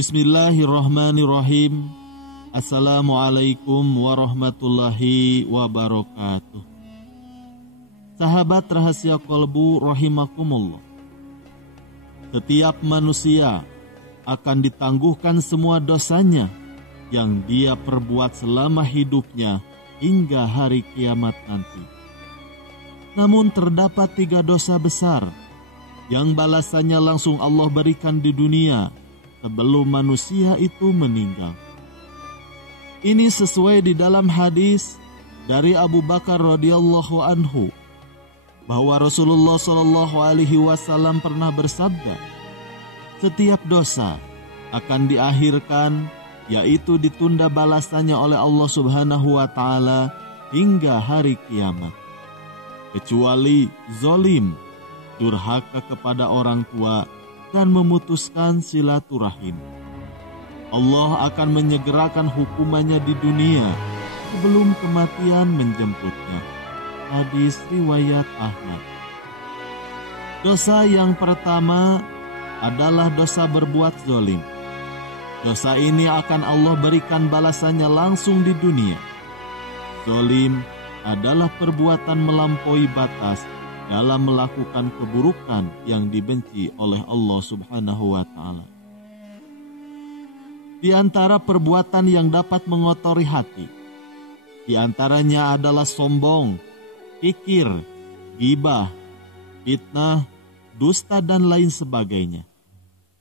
Bismillahirrahmanirrahim. Assalamualaikum warahmatullahi wabarakatuh. Sahabat rahasia kolbu rahimakumullah. Setiap manusia akan ditangguhkan semua dosanya yang dia perbuat selama hidupnya hingga hari kiamat nanti. Namun terdapat 3 dosa besar yang balasannya langsung Allah berikan di dunia sebelum manusia itu meninggal. Ini sesuai di dalam hadis dari Abu Bakar radhiyallahu anhu bahwa Rasulullah SAW pernah bersabda, setiap dosa akan diakhirkan, yaitu ditunda balasannya oleh Allah Subhanahu wa Ta'ala hingga hari kiamat, kecuali zolim, durhaka kepada orang tua, dan memutuskan silaturahim. Allah akan menyegerakan hukumannya di dunia sebelum kematian menjemputnya. Hadis riwayat Ahmad. Dosa yang pertama adalah dosa berbuat zolim. Dosa ini akan Allah berikan balasannya langsung di dunia. Zolim adalah perbuatan melampaui batas dalam melakukan keburukan yang dibenci oleh Allah Subhanahu wa Ta'ala. Di antara perbuatan yang dapat mengotori hati, di antaranya adalah sombong, kikir, ghibah, fitnah, dusta, dan lain sebagainya.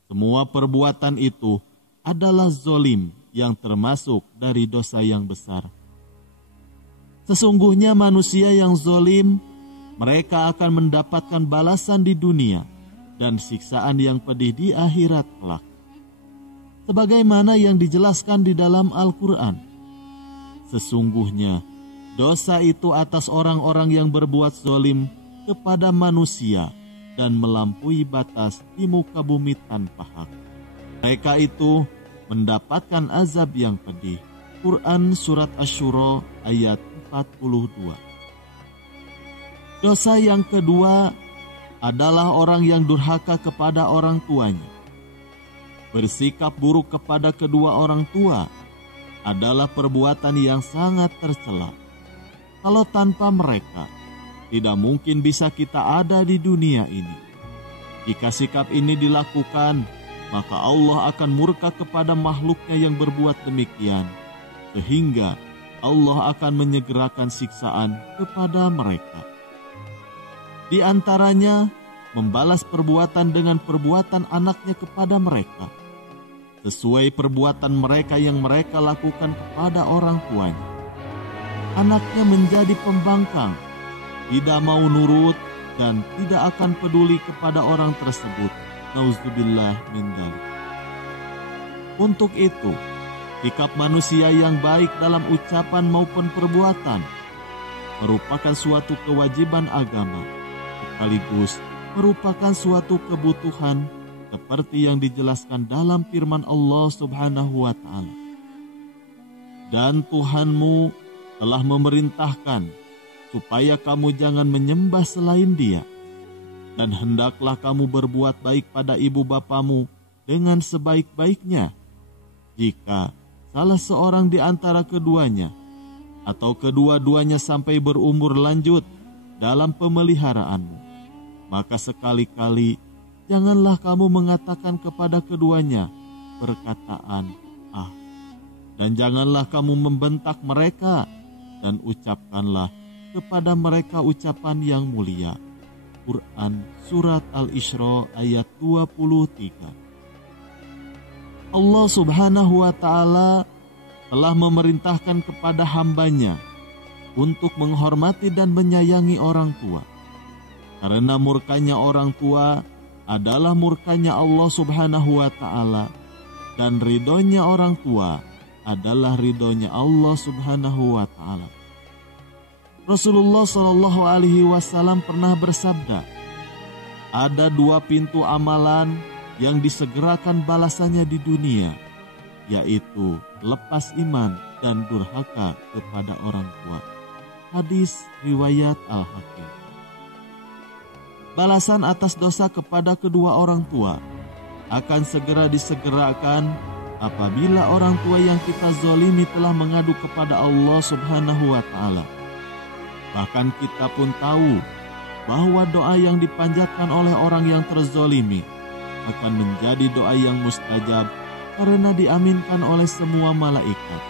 Semua perbuatan itu adalah zolim yang termasuk dari dosa yang besar. Sesungguhnya manusia yang zolim, mereka akan mendapatkan balasan di dunia dan siksaan yang pedih di akhirat kelak. Sebagaimana yang dijelaskan di dalam Al-Quran, sesungguhnya dosa itu atas orang-orang yang berbuat zolim kepada manusia dan melampaui batas di muka bumi tanpa hak. Mereka itu mendapatkan azab yang pedih. Quran Surat Asy-Syura ayat 42. Dosa yang kedua adalah orang yang durhaka kepada orang tuanya. Bersikap buruk kepada kedua orang tua adalah perbuatan yang sangat tercela. Kalau tanpa mereka, tidak mungkin bisa kita ada di dunia ini. Jika sikap ini dilakukan, maka Allah akan murka kepada makhluknya yang berbuat demikian, sehingga Allah akan menyegerakan siksaan kepada mereka. Di antaranya, membalas perbuatan dengan perbuatan anaknya kepada mereka, sesuai perbuatan mereka yang mereka lakukan kepada orang tuanya. Anaknya menjadi pembangkang, tidak mau nurut, dan tidak akan peduli kepada orang tersebut. Nauzubillah min dzalik. Untuk itu, sikap manusia yang baik dalam ucapan maupun perbuatan merupakan suatu kewajiban agama, sekaligus merupakan suatu kebutuhan seperti yang dijelaskan dalam firman Allah Subhanahu wa Ta'ala. Dan Tuhanmu telah memerintahkan supaya kamu jangan menyembah selain Dia, dan hendaklah kamu berbuat baik pada ibu bapamu dengan sebaik-baiknya. Jika salah seorang di antara keduanya atau kedua-duanya sampai berumur lanjut dalam pemeliharaanmu, maka sekali-kali janganlah kamu mengatakan kepada keduanya perkataan "ah", dan janganlah kamu membentak mereka, dan ucapkanlah kepada mereka ucapan yang mulia. Quran Surat Al-Isra ayat 23. Allah Subhanahu wa Ta'ala telah memerintahkan kepada hambanya untuk menghormati dan menyayangi orang tua. Karena murkanya orang tua adalah murkanya Allah Subhanahu wa Ta'ala, dan ridhonya orang tua adalah ridhonya Allah Subhanahu wa Ta'ala. Rasulullah SAW pernah bersabda, ada 2 pintu amalan yang disegerakan balasannya di dunia, yaitu lepas iman dan durhaka kepada orang tua. Hadis riwayat Al-Hakim. Balasan atas dosa kepada kedua orang tua akan segera disegerakan apabila orang tua yang kita zolimi telah mengadu kepada Allah Subhanahu wa Ta'ala. Bahkan kita pun tahu bahwa doa yang dipanjatkan oleh orang yang terzolimi akan menjadi doa yang mustajab karena diaminkan oleh semua malaikat,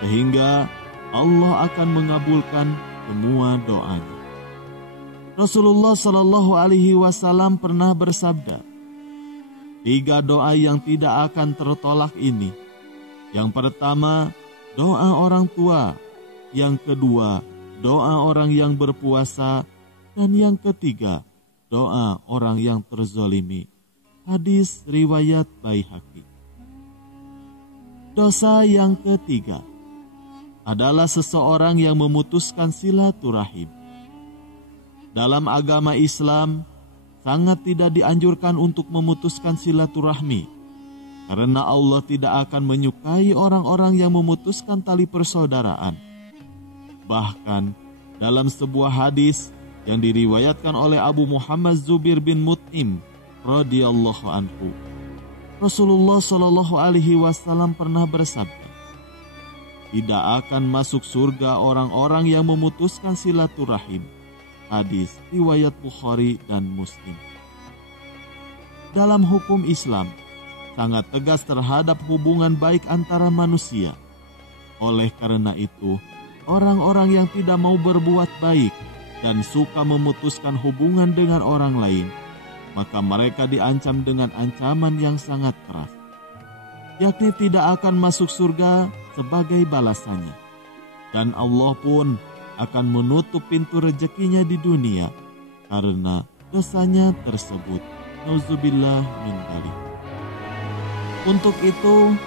sehingga Allah akan mengabulkan semua doanya. Rasulullah Shallallahu Alaihi Wasallam pernah bersabda, 3 doa yang tidak akan tertolak ini. Yang pertama, doa orang tua. Yang kedua, doa orang yang berpuasa. Dan yang ketiga, doa orang yang terzolimi. Hadis riwayat Baihaqi. Dosa yang ketiga adalah seseorang yang memutuskan silaturahim. Dalam agama Islam, sangat tidak dianjurkan untuk memutuskan silaturahmi, karena Allah tidak akan menyukai orang-orang yang memutuskan tali persaudaraan. Bahkan dalam sebuah hadis yang diriwayatkan oleh Abu Muhammad Zubair bin Mut'im radhiyallahu anhu, Rasulullah Shallallahu Alaihi Wasallam pernah bersabda, tidak akan masuk surga orang-orang yang memutuskan silaturahim. Hadis riwayat Bukhari dan Muslim. Dalam hukum Islam, sangat tegas terhadap hubungan baik antara manusia. Oleh karena itu, orang-orang yang tidak mau berbuat baik dan suka memutuskan hubungan dengan orang lain, maka mereka diancam dengan ancaman yang sangat keras, yakni tidak akan masuk surga sebagai balasannya. Dan Allah pun akan menutup pintu rezekinya di dunia karena dosanya tersebut. Nauzubillah min dzalik. Untuk itu,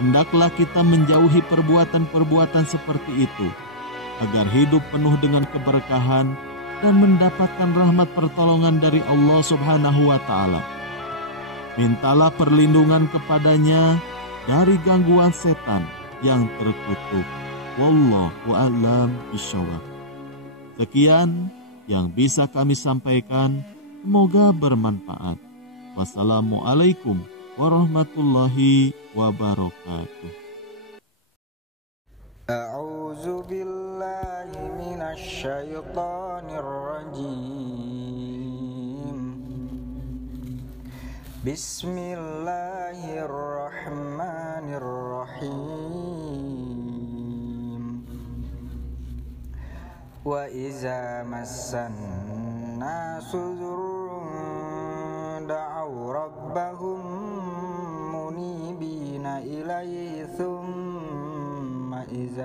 hendaklah kita menjauhi perbuatan-perbuatan seperti itu agar hidup penuh dengan keberkahan dan mendapatkan rahmat pertolongan dari Allah Subhanahu wa Ta'ala. Mintalah perlindungan kepadanya dari gangguan setan yang terkutuk. Wallahu a'lam bishawab. Sekian yang bisa kami sampaikan, semoga bermanfaat. Wassalamualaikum warahmatullahi wabarakatuh. A'udzu billahi minasy syaithanir rajim. Bismillahirrahmanirrahim. Wa iza massan nasu dzurrun da'aw rabbahum munibina ilaihi thumma iza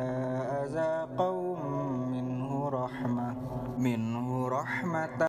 azaqahum minhu rahmatan